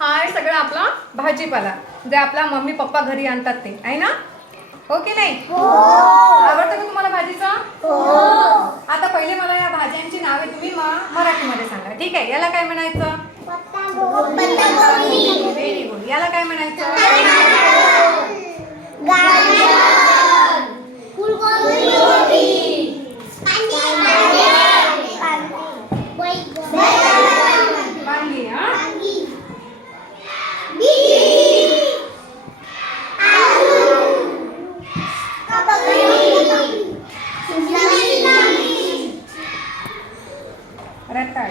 हा आहे सगळं आपला भाजीपाला जे आपला मम्मी पप्पा घरी आणतात ते आहे ना. हो की नाही. आवडतं का तुम्हाला भाजीचं. आता पहिले मला या भाज्यांची नावे तुम्ही मराठीमध्ये सांगा. ठीक आहे. याला काय म्हणायचं. Very good. याला काय म्हणायचं. वांगी. रताळ.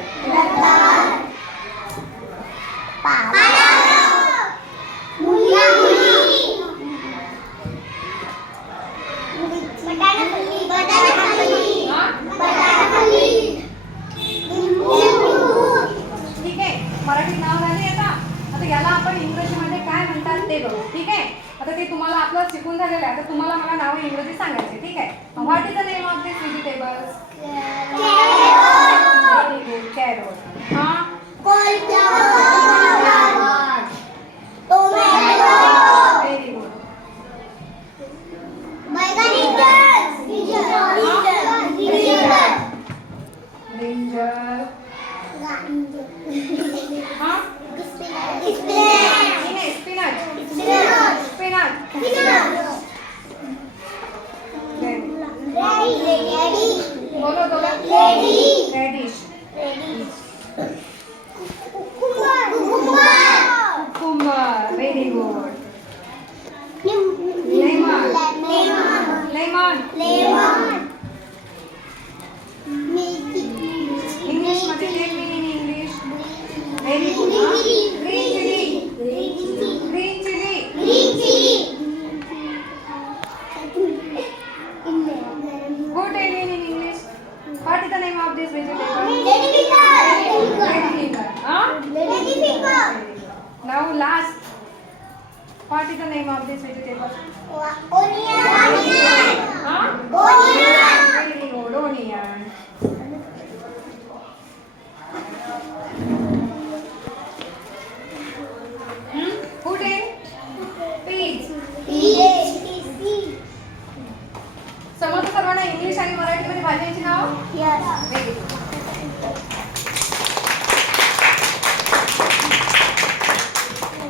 ठीक आहे. मराठी नाव झाले आता याला आपण इंग्रजीमध्ये काय म्हणतात ते बघू. ठीक आहे. आता ते तुम्हाला आपलं शिकून झालेलं आहे. आता तुम्हाला मला नाव इंग्रजी सांगायचे. ठीक आहे. What is the name of this vegetables. Carrot. Very good. Brinjal. Radish. Cucumber. Very good. Lemon. English मध्ये tell me in English. Very good. Green chilli. Go tell me in English. What is the name of this vegetable? Ladyfinger. Ladyfinger. Now last. What is the name of this vegetable? Onion. Onion.